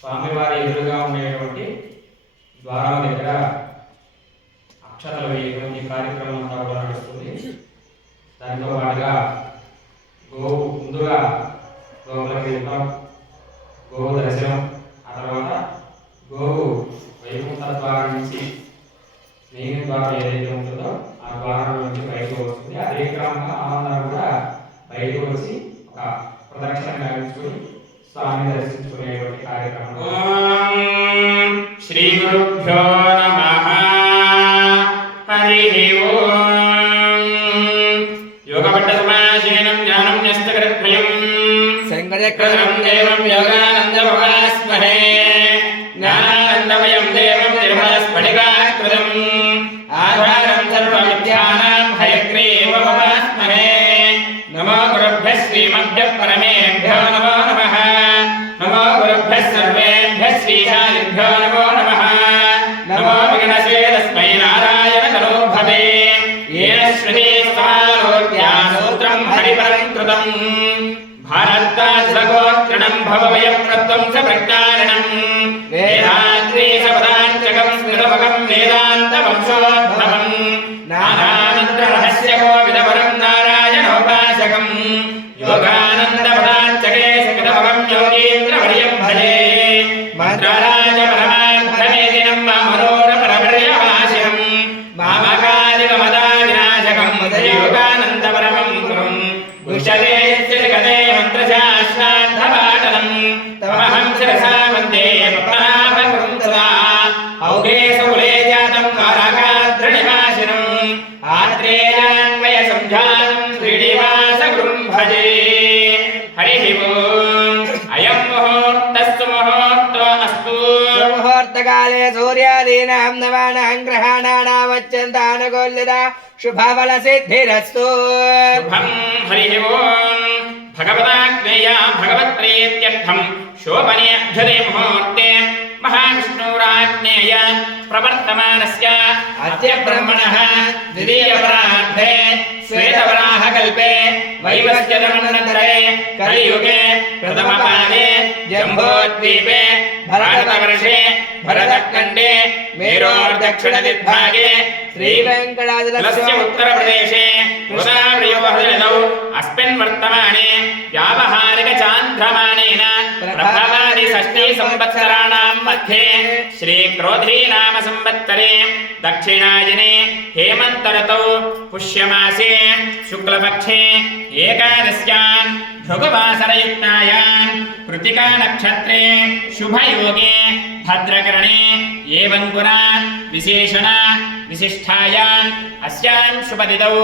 స్వామివారి ఎదురుగా ఉండేటువంటి ద్వారం దగ్గర అక్షతలు వేయటువంటి కార్యక్రమం అంతా కూడా నడుస్తుంది. దానితో పాటుగా ముందుగా గోవులకు వెళ్తాం, గోవు దర్శనం, ఆ తర్వాత గోవు వైకుంఠ ద్వారం నుంచి మెయిన్ ద్వారం ఏదైతే ఉంటుందో ఆ ద్వారం నుంచి బయటకు వస్తుంది. అదే క్రమంగా ఆనందం కూడా బయటకు వచ్చి ఒక ప్రదక్షిణ గావించుకొని స్వామిని దర్శించుకునేటువంటి కార్యక్రమం. శ్రీ గురుభ్యో నమః. హరి ఓం. యోగపట్ట సమాసేనం జ్ఞానం న్యస్తకరత్వయం సంగజక్రం దేవం యోగానంద భవాస్మహే. జ్ఞానానందమయం దేవం నిర్మలస్ఫటికాకృతం ఆధారం సర్వవిద్యానాం హయగ్రీవ భవాస్మహే. నమో గురుభ్యః శ్రీమద్భ్యః పరమేభ్యో నమో నమః. నమో గురుభ్యః సర్వేభ్యః శ్రీశాలిభ్యో నమో నమః. నమో విఘ్నసేనస్మై నారాయణ తనోభవే. ఏన శ్రుతే సమాలోక్యా సూత్రం హరిపరం కృతం. భారతాద్భగోత్రణం భవభయప్రత్వం స ప్రజ్ఞారణం. వేదాద్రీ సపదాంచకం స్మృతమకం వేదాంత వంశోద్భవం. నానానంద రహస్య కోవిదపరం నారాయణోపాసకం. యోగానంద పదాంచకే సకృతమకం యోగీంద్రవర్యం భజే. మంత్రరాజ పరమార్థమేదినం మనోరపరపర్యవాసినం. మామకారికమదా వినాశకం యోగానంద పరమం గురుం. ఉషదే జగదే మంత్రశాస్త్రార్థపాఠనం. తమహం శిరసా వందే పద్మనాభగురుం సదా. ఔగే సౌలే జాతం ద్వారకాద్రినివాసినం. ఆత్రేయాన్వయ సంజాతం శ్రీనివాస గురుం భజే. హరి ఓం. అయం ముహూర్తస్తు ముహూర్తో అస్తు. ముహూర్తకాలే సూర్యాదీనాం నవానాం గ్రహాణానామత్యంతానుకూల్యత శుభఫల సిద్ధిరస్తు. శుభం. హరి ఓం. భగవదాజ్ఞయా భగవత్ప్రీత్యర్థం శోభనే అభ్యుదయ ముహూర్తే మహావిష్ణురాజ్ఞేయ ప్రవర్తమానస్య అద్య బ్రహ్మణః ద్వితీయపరార్ధే శ్వేతవరాహకల్పే వైవస్వతమనంతరే కలియుగే ప్రథమపాదే జంబోద్వీపే భారతవర్షే భరతఖండే మేరోర్దక్షిణదిగ్భాగే శ్రీవేంకటాచలస్య ఉత్తరప్రదేశే కృష్ణాప్రియవహృదౌ అస్మిన్ వర్తమానే వ్యావహారిక చాంద్రమానేన ప్రభవాది షష్ఠీ సంవత్సరాణాం మధ్యే శ్రీ క్రోధీ నామ సంవత్సరే దక్షిణాయనే హేమంత ఋతౌ పుష్యమాసే శుక్లపక్షే ఏకాదశ్యాం భృగువాసరయుక్తాయాం కృతికా నక్షత్రే శుభయోగే భద్రకరణే ఏవం గుణ విశేషణ విశిష్టాయాం అస్యాం శుభదిదౌ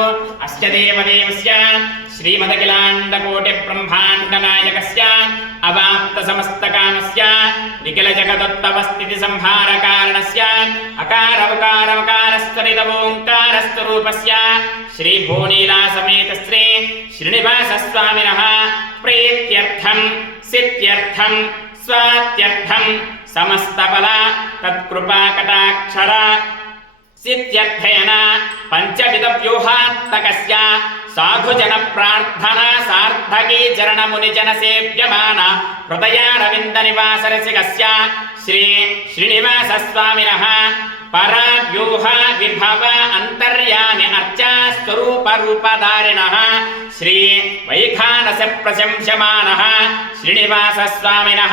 అస్య దేవదేవస్య శ్రీమదఖిలాండకోటి బ్రహ్మాండ నాయకస్య అవాప్త సమస్త కామస్య నిఖిల జగదోత్తమస్థితి సంహార కారణస్య అకార ఉకార మకారస్వరిత ఓంకారస్తు రూపస్య శ్రీ భూనీలా సమేత శ్రీ శ్రీనివాస స్వామినః ప్రీత్యర్థం సిద్ధ్యర్థం స్వాత్యర్థం సమస్త బల తత్కృపా కటాక్షర సిద్ధ్యర్థేన పంచవిధ వ్యూహాత్మకస్య సాధుజన ప్రార్థనా సార్థకీ చరణ మునిజన సేవ్యమాన హృదయారవింద నివాస రసికస్య శ్రీ శ్రీనివాస స్వామినః పరవ్యూహ విభవ అంతర్యామి అర్చా స్వరూప రూపధారిణః శ్రీ వైఖానస ప్రశంస్యమానః శ్రీనివాస స్వామినః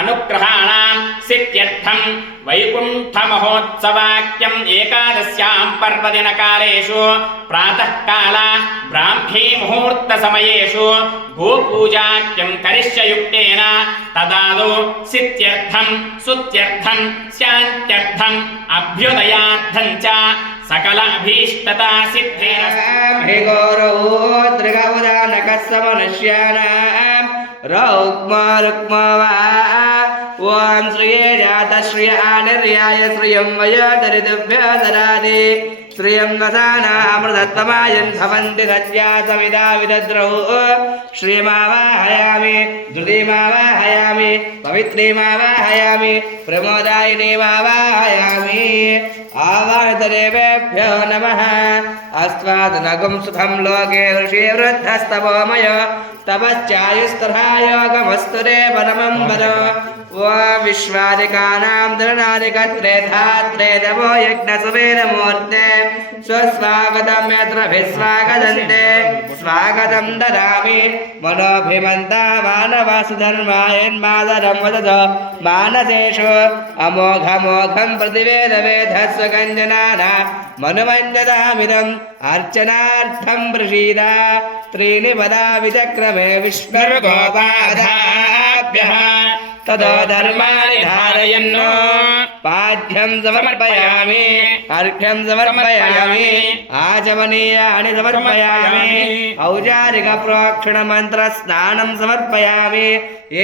అనుగ్రహాణాం సిద్ధ్యర్థం వైకుంఠ మహోత్సవాఖ్యం ఏకాదశ్యాం పర్వదిన కాలేషు ప్రాతః కాల బ్రాహ్మీ ముహూర్త సమయేషు గోపూజాఖ్యం కరిష్యయుక్తేన తదాదో సిద్ధ్యర్థం సుత్యర్థం శాంత్యర్థం అభ్యుదయార్థం చ సకల అభీష్టతా సిద్ధిరస్మనుష్యానాం రౌక్మా ఓం శ్రీయ జాత శ్రియ ఆనిర్యాయ శ్రియం వయోదరిదుభ్యో దదాతి శ్రియం వసానామృతత్వమాయన్ భవంతి సత్యా సవిదా విదద్రౌ శ్రీమావాహయామి ధృతిమావాహయామి పవిత్రీమావాహయామి ప్రమోదాయినీమావాహయామి ఆవాహితదేవేభ్యో నమః अस्त्वादनगं सुखं लोके ऋषिवृद्धस्तवोमय तपश्चायुस्तथायोगमस्तु रे परमं वद ॐ विश्वादिकानां दृढनादिकत्रे धात्रे देवो यज्ञसुवेदमूर्ते स्वस्वागतं यत्र विस्वागतन्ते स्वागतं ददामि मनोभिमन्ता मानवासुधर्मायन्मादरं वदत मानसेषु अमोघमोघं प्रतिवेदवेधस्वगञ्जनाना मनुमञ्जदामिदम् अर्चनार्थं प्रसीदा त्रीणि पदा विचक्रमे विष्णुर्गोपादाभ्यः ततो धर्माणि धारयन्नो पाठ्यं समर्पयामि अर्घ्यं समर्पयामि आचमनीयानि समर्पयामि औपचारिकप्रोक्षणमन्त्रस्नानं समर्पयामि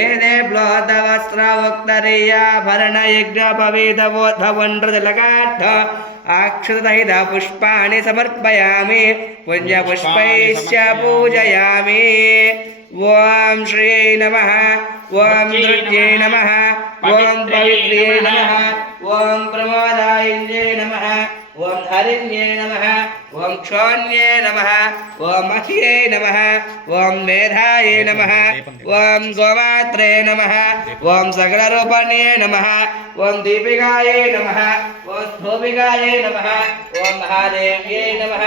एतेभ्यो वस्त्रवक्तरीयाभरणयज्ञोपवीतवोद्धवण्ड्रतिलकार्थ अक्षतहितपुष्पाणि समर्पयामि पुण्यपुष्पैश्च पूजयामि ॐ श्री नमः ॐ दुर्गे नमः ॐ पवित्रे नमः ॐ प्रमोदायिन्ये नमः ॐ हरिण्ये नमः ॐ क्षोण्ये नमः ॐ मह्ये नमः ॐ मेधाये नमः ॐ गोमात्रे नमः ॐ सकलरूपण्ये नमः ॐ दीपिकायै नमः ॐ धूपिकायै नमः ॐ महादेव्यै नमः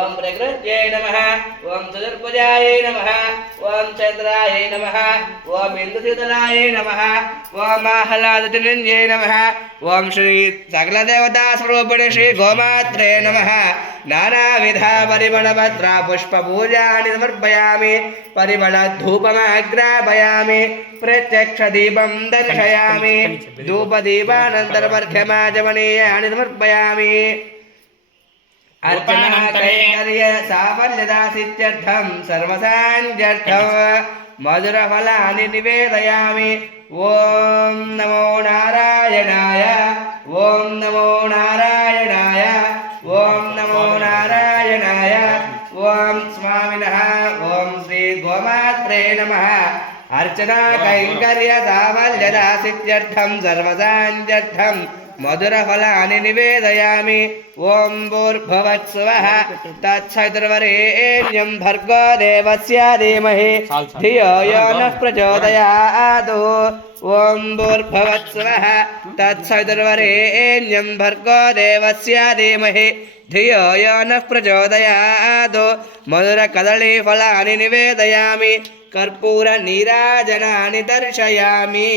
ॐ प्रकृत्यै नमः ॐ चतुर्भुजायै नमः ॐ चन्द्रायै नमः ॐ इन्दुशीतलायै नमः ॐ आह्लादजनन्यै नमः ॐ श्री सकलदेवतास्वरूपिणे श्री गोमात्रे नमः नानाविधा परिमलपत्रा पुष्पपूजानि समर्पयामि परिमलधूपमाग्रापयामि प्रत्यक्षदीपं दर्शयामि धूपदीपानन्तरमर्घ्यमाचमनीयानि समर्पयामि अर्चनाकैङ्कर्य साफल्यदासित्यर्थं सर्वसाञ्जर्थं मधुरफलानि निवेदयामि ॐ नमो नारायणाय ॐ नमो नारायणाय ॐ नमो नारायणाय ॐ स्वामिनः ॐ श्री गोमात्रे नमः अर्चना कैङ्कर्य साफल्यदासित्यर्थं सर्वसाञ्जर्थं मधुरफलानि निवेदयामि ॐ भूर्भुवत्सुवः तत्सवितुर्वरेण्यं भर्गो देवस्य धीमहि धियो यो नः प्रचोदयात् ॐ भूर्भुवत्सुवः तत्सवितुर्वरेण्यं भर्गो देवस्य धीमहि धियो यो नः प्रचोदयात् मधुरकदलीफलानि निवेदयामि कर्पूरनीराजनानि दर्शयामि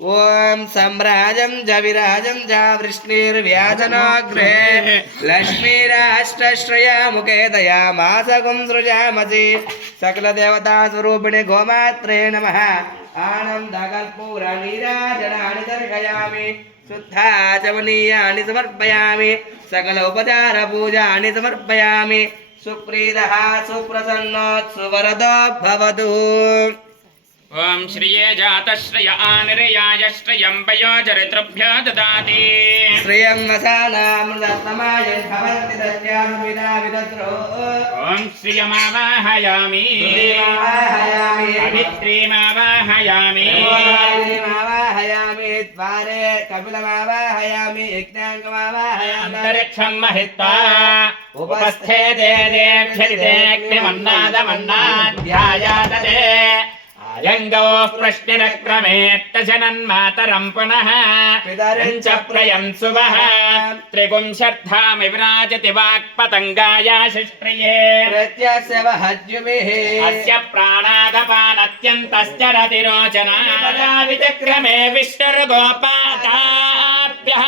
ॐ सम्राजं च विराजं च वृष्णिर्व्याजनाग्रे लक्ष्मीराष्ट्रश्रयामुखे दयामासगुं सृजामसि सकलदेवतास्वरूपिणे गोमात्रे नमः आनन्दकर्पूरनीराजनानि दर्शयामि शुद्धाचमनीयानि समर्पयामि सकल उपचारपूजानि समर्पयामि सुप्रीतः सुप्रसन्नोत्सुवरदो भवतु ओम श्रिये जातश्रिय आनिर्याय श्रियं वयोचरितृभ्यो ददाति श्रियं वसानामृततमाय भवन्ति तस्यानुविदा विदद्रो ओम श्रियमावाहयामि देवाहयामि अभित्रीमावाहयामि देवाहयामि द्वारे कपिलमावाहयामि यज्ञाङ्गमावाहयामि अन्तरिक्षं महित्वा उपस्थे देदेभ्यदिदेग्निमन्नादमन्नाध्यायातते आयङ्गोः प्रश्निरक्रमेत्तजनन्मातरं पुनः पितरञ्च प्रयं सुवः त्रिगुंशर्थामि विराजति वाक्पतङ्गायाशिष्ट्रिये प्रत्यस्य वहद्युभिः अस्य प्राणादपानत्यन्तश्च रतिरोचना विचक्रमे विष्णुर्गोपादाभ्यः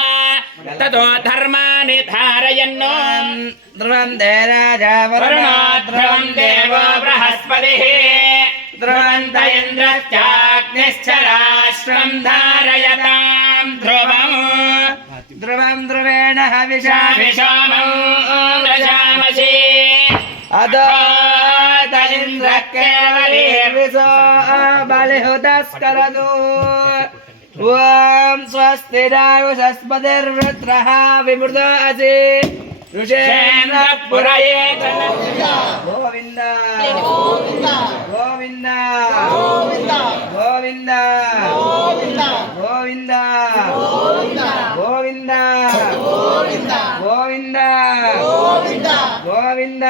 ततो धर्माणि धारयन्नो ध्रुवं देराजा वरुणाध्रुवं देवो बृहस्पतिः ध्रुवन्त इन्द्रश्चाग्निश्च राष्ट्रं धारयतां ध्रुवम् ध्रुवं ध्रुवेण हविषामि व्रजामसि अदो इन्द्रः केवलीर्विशो बलिहुतस्करतु ॐ स्वस्तिरायुषस्पतिर्वृत्रः विमृतो असि ऋषेन्द्रः पुरयेत गोविन्द गोविन्द गोविन्द गोविन्द गोविन्द गोविन्द गोविन्द గోవింద